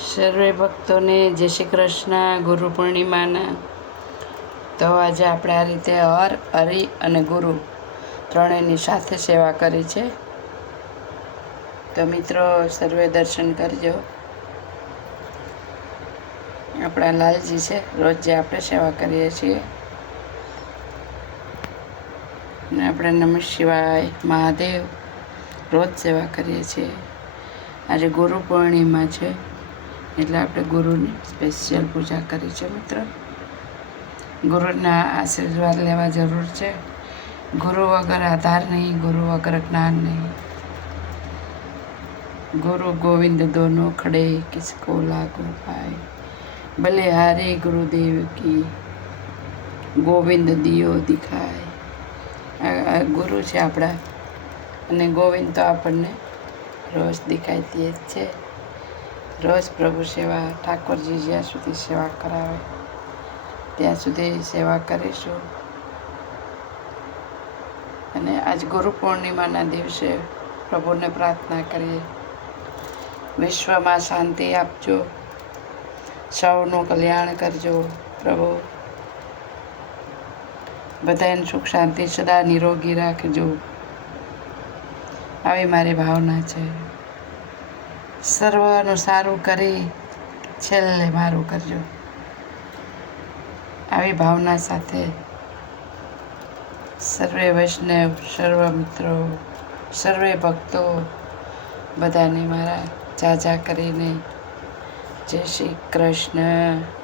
સર્વે ભક્તોને જય શ્રી કૃષ્ણ. ગુરુ પૂર્ણિમાના તો આજે આપણે આ રીતે હર, હરિ અને ગુરુ ત્રણેયની સાથે સેવા કરી છે. તો મિત્રો સર્વે દર્શન કરજો. આપણા લાલજી છે, રોજ જે આપણે સેવા કરીએ છીએ. અને આપણે નમઃ શિવાય મહાદેવ રોજ સેવા કરીએ છીએ. આજે ગુરુ પૂર્ણિમા છે એટલે આપણે ગુરુની સ્પેશિયલ પૂજા કરી છે. મિત્રો ગુરુના આશીર્વાદ લેવા જરૂર છે. ગુરુ વગર આધાર નહીં, ગુરુ વગર જ્ઞાન નહીં. ગુરુ ગોવિંદ દોનો ખડે કિસકો લાગુ પાય, ભલે હારે ગુરુદેવ કી ગોવિંદ દિયો દિખાય. આ ગુરુ છે આપણા, અને ગોવિંદ તો આપણને રોજ દેખાતી જ છે. રોજ પ્રભુ સેવા, ઠાકોરજી જ્યાં સુધી સેવા કરાવે ત્યાં સુધી સેવા કરીશું. અને આજ ગુરુ પૂર્ણિમાના દિવસે પ્રભુને પ્રાર્થના કરીએ, વિશ્વમાં શાંતિ આપજો, સૌનું કલ્યાણ કરજો પ્રભુ, બધાને સુખ શાંતિ સદા નિરોગી રાખજો. આવી મારી ભાવના છે. સર્વનું સારું કરી છેલ્લે મારું કરજો. આવી ભાવના સાથે સર્વે વૈષ્ણવ, સર્વ મિત્રો, સર્વે ભક્તો બધાને મારા જાજા કરીને જય શ્રી કૃષ્ણ.